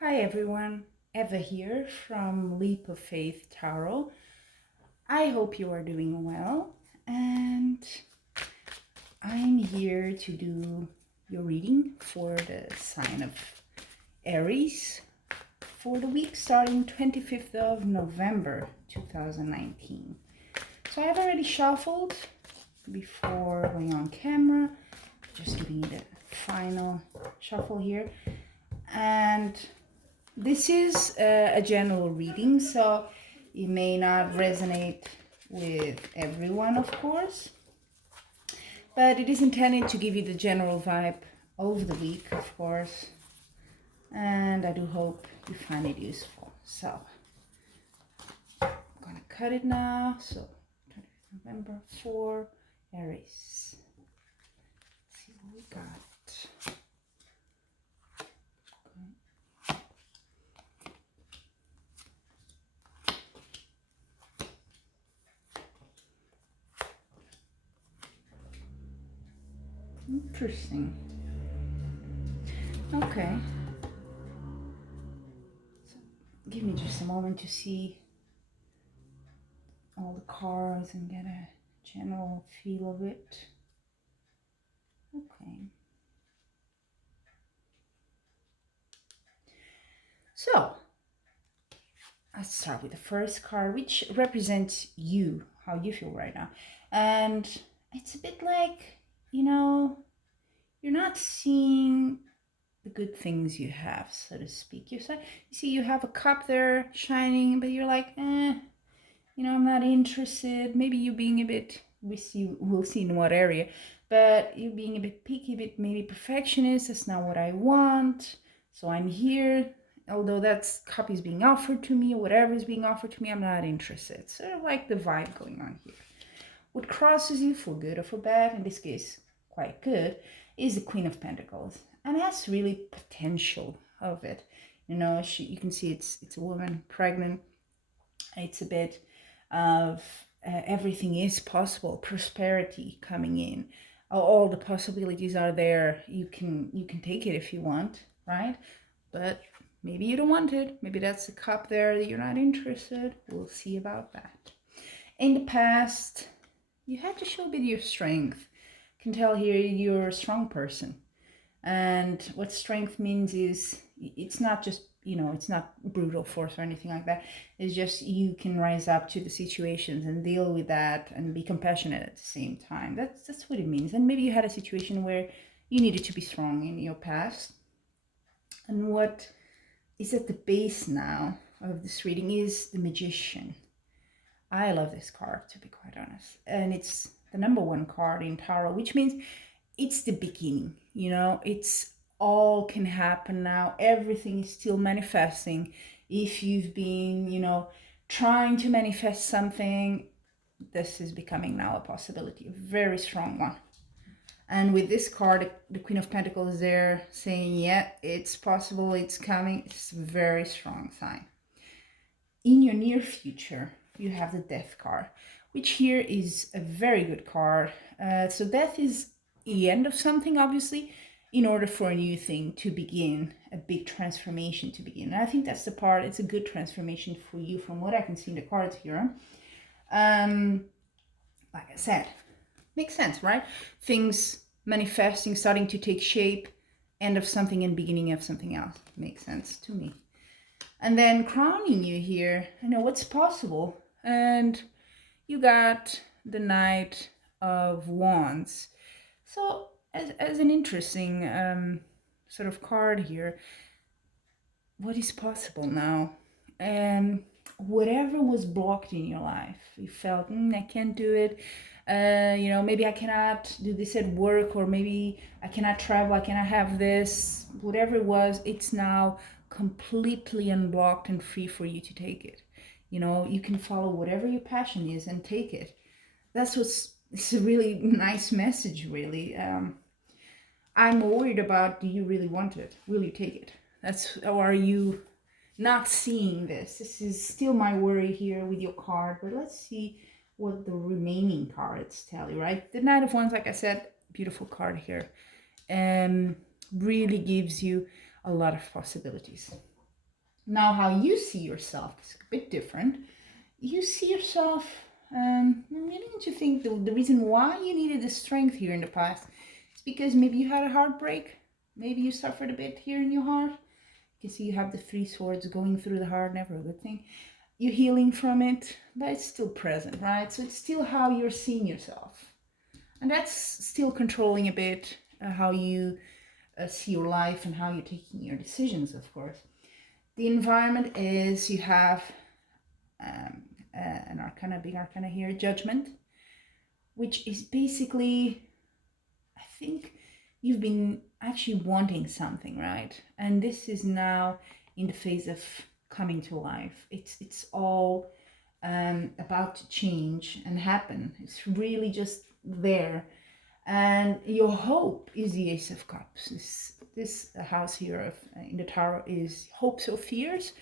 Hi everyone, Eva here from Leap of Faith Tarot. I hope you are doing well, and I'm here to do your reading for the sign of Aries for the week starting 25th of November 2019. So I've already shuffled before going on camera, just giving it a final shuffle here. And this is a general reading, so it may not resonate with everyone, of course, but it is intended to give you the general vibe of the week, of course, and I do hope you find it useful. So I'm gonna cut it now. So November 4, Aries. Let's see what we got. Interesting. Okay. So give me just a moment to see all the cards and get a general feel of it. Okay. So let's start with the first card, which represents you, how you feel right now. And it's a bit like, you're not seeing the good things you have, so to speak. You see you have a cup there shining, but you're like, I'm not interested. Maybe you being a bit, we'll see in what area, but you being a bit picky, a bit maybe perfectionist. That's not what I want. So I'm here. Although that cup is being offered to me or whatever is being offered to me, I'm not interested. Sort of like the vibe going on here. What crosses you for good or for bad, in this case, quite good, is the Queen of Pentacles. And that's really potential of it. You can see it's a woman pregnant. It's a bit of everything is possible, prosperity coming in. All the possibilities are there. You can take it if you want, right? But maybe you don't want it. Maybe that's a cup there that you're not interested. We'll see about that. In the past, you had to show a bit of your strength. Can tell here you're a strong person. And what strength means is it's not just, it's not brutal force or anything like that. It's just you can rise up to the situations and deal with that and be compassionate at the same time. That's what it means. And maybe you had a situation where you needed to be strong in your past. And what is at the base now of this reading is the Magician. I love this card, to be quite honest. And it's the number one card in tarot, which means it's the beginning. It's all can happen now. Everything is still manifesting. If you've been, trying to manifest something, this is becoming now a possibility, a very strong one. And with this card, the Queen of Pentacles is there saying, yeah, it's possible, it's coming. It's a very strong sign. In your near future, you have the Death card, which here is a very good card. So death is the end of something, obviously, in order for a new thing to begin, a big transformation to begin. And I think that's the part, it's a good transformation for you from what I can see in the cards here. Like I said, makes sense, right? Things manifesting, starting to take shape, end of something and beginning of something else. Makes sense to me. And then crowning you here, what's possible. And you got the Knight of Wands. So as an interesting sort of card here, what is possible now? Whatever was blocked in your life, you felt, I can't do it. Maybe I cannot do this at work, or maybe I cannot travel, I cannot have this. Whatever it was, it's now completely unblocked and free for you to take it. You can follow whatever your passion is and take it. It's a really nice message, really. I'm worried about, do you really want it? Will you take it? Or are you not seeing this? This is still my worry here with your card, but let's see what the remaining cards tell you, right? The Knight of Wands, like I said, beautiful card here. Really gives you a lot of possibilities. Now, how you see yourself is a bit different. You see yourself, I'm beginning to think the reason why you needed the strength here in the past is because maybe you had a heartbreak. Maybe you suffered a bit here in your heart. You can see you have the three swords going through the heart, never a good thing. You're healing from it, but it's still present, right? So it's still how you're seeing yourself. And that's still controlling a bit how you see your life and how you're taking your decisions, of course. The environment is you have an arcana, big arcana here, judgment, which is basically, I think you've been actually wanting something, right? And this is now in the phase of coming to life. It's all about to change and happen. It's really just there. And your hope is the Ace of Cups. This house here of, in the tarot is hopes or fears.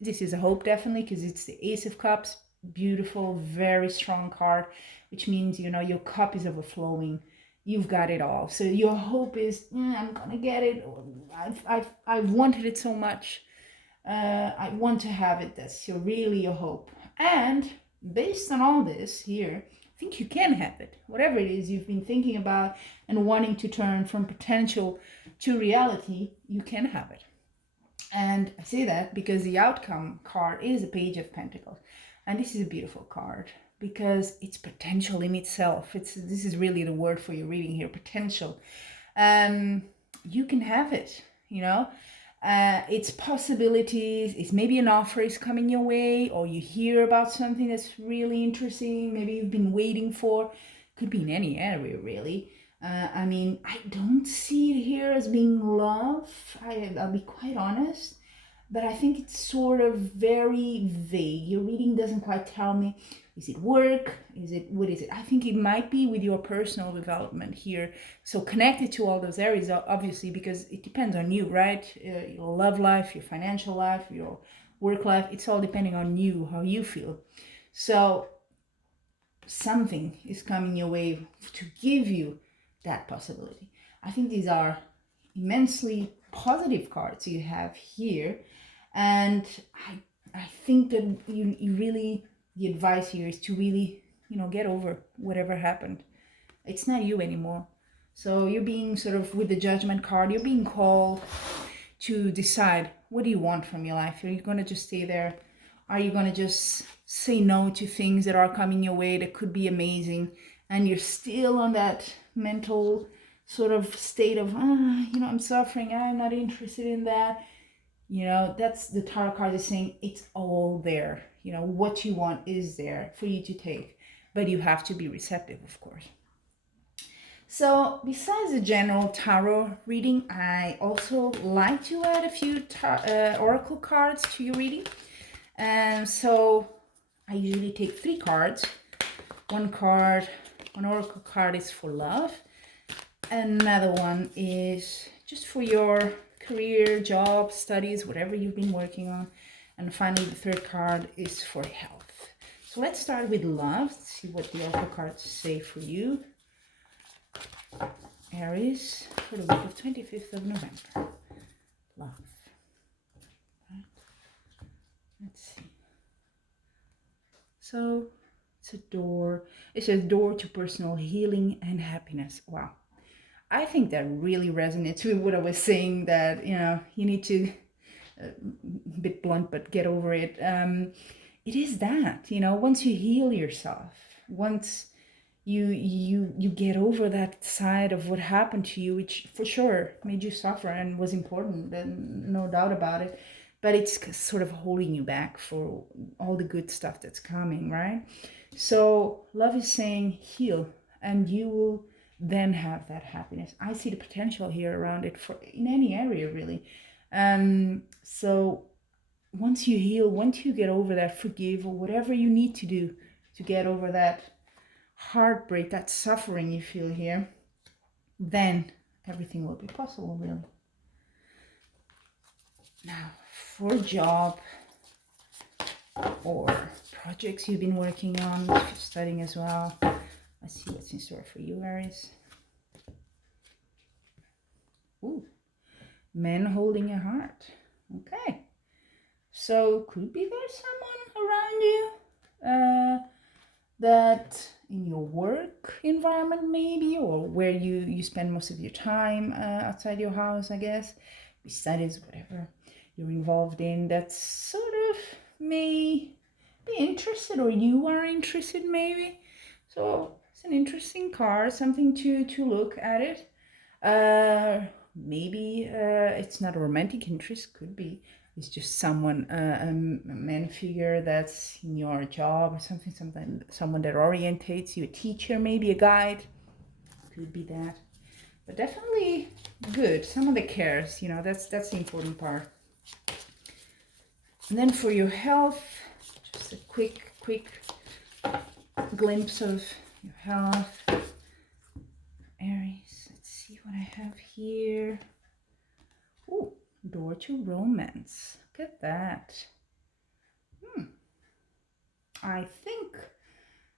This is a hope, definitely, because it's the Ace of Cups. Beautiful, very strong card, which means, you know, your cup is overflowing. You've got it all. So your hope is, I'm gonna get it. I've wanted it so much. I want to have it. That's really your hope. And based on all this here, I think you can have it. Whatever it is you've been thinking about and wanting to turn from potential to reality, you can have it. And I say that because the outcome card is a Page of Pentacles. And this is a beautiful card because it's potential in itself. This is really the word for your reading here, potential. You can have it, you know. It's possibilities. It's maybe an offer is coming your way, or you hear about something that's really interesting. Maybe you've been waiting for. Could be in any area, really. I mean, I don't see it here as being love. I'll be quite honest. But I think it's sort of very vague. Your reading doesn't quite tell me, is it work? What is it? I think it might be with your personal development here. So connected to all those areas, obviously, because it depends on you, right? Your love life, your financial life, your work life, it's all depending on you, how you feel. So something is coming your way to give you that possibility. I think these are immensely positive cards you have here. And I think that you really, the advice here is to really, you know, get over whatever happened. It's not you anymore. So you're being sort of, with the Judgment card, you're being called to decide, what do you want from your life? Are you going to just stay there? Are you going to just say no to things that are coming your way that could be amazing? And you're still on that mental sort of state of, you know, I'm suffering, I'm not interested in that. You know, that's the tarot card is saying it's all there. You know, what you want is there for you to take, but you have to be receptive, of course. So besides the general tarot reading, I also like to add a few oracle cards to your reading. And so I usually take 3 cards. One oracle card is for love. Another one is just for your career, job, studies, whatever you've been working on. And finally, the 3rd card is for health. So let's start with love. Let's see what the oracle cards say for you, Aries, for the week of 25th of November. Love. Right. Let's see. So it's a door. It says door to personal healing and happiness. Wow. I think that really resonates with what I was saying, that, you know, you need to, a bit blunt, but get over it. It is that, you know, once you heal yourself, once you get over that side of what happened to you, which for sure made you suffer and was important, and no doubt about it, but it's sort of holding you back for all the good stuff that's coming, right? So love is saying heal, and you will then have that happiness. I see the potential here around it for in any area, really. So once you heal, once you get over that, forgive, or whatever you need to do to get over that heartbreak, that suffering you feel here, then everything will be possible, really. Now, for job or projects you've been working on, if you're studying as well, let's see what's in store for you, Aries. Ooh, men holding your heart. Okay. So could be there's someone around you that in your work environment maybe, or where you spend most of your time outside your house, I guess, with studies, whatever you're involved in, that sort of may be interested, or you are interested maybe. So it's an interesting card, something to look at it. Maybe it's not a romantic interest, could be. It's just someone, a man figure that's in your job or something, someone that orientates you, a teacher, maybe a guide, could be that. But definitely good, someone that cares, that's the important part. And then for your health, just a quick glimpse of your health. Aries, let's see what I have here. Ooh, door to romance. Look at that. I think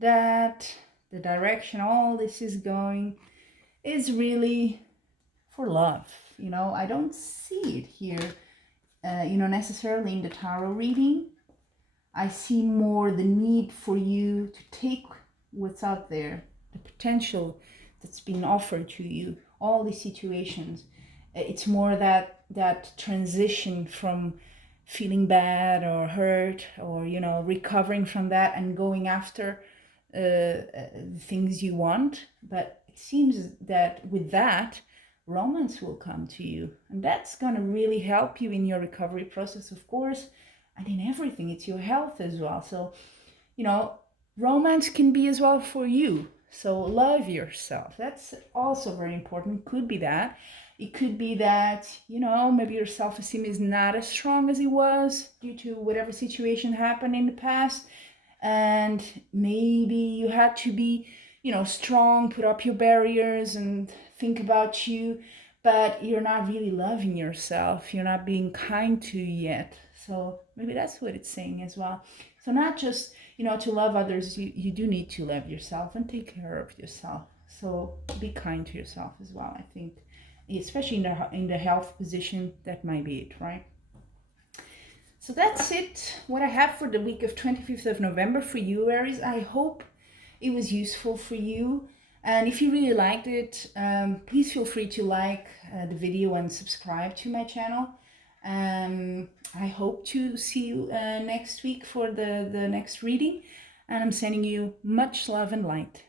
that the direction all this is going is really for love. I don't see it here, necessarily in the tarot reading. I see more the need for you to take what's out there, the potential that's been offered to you, all these situations. It's more that transition from feeling bad or hurt, or recovering from that and going after the things you want. But it seems that with that, romance will come to you, and that's going to really help you in your recovery process, of course, and in everything. It's your health as well. So romance can be as well for you. So love yourself. That's also very important. Could be that. It could be that, maybe your self-esteem is not as strong as it was due to whatever situation happened in the past. And maybe you had to be, strong, put up your barriers and think about you, but you're not really loving yourself. You're not being kind to you yet. So maybe that's what it's saying as well. So not just, to love others, you do need to love yourself and take care of yourself. So be kind to yourself as well, I think. Especially in the health position, that might be it, right? So that's it, what I have for the week of 25th of November for you, Aries. I hope it was useful for you. And if you really liked it, please feel free to like the video and subscribe to my channel. I hope to see you next week for the next reading. And I'm sending you much love and light.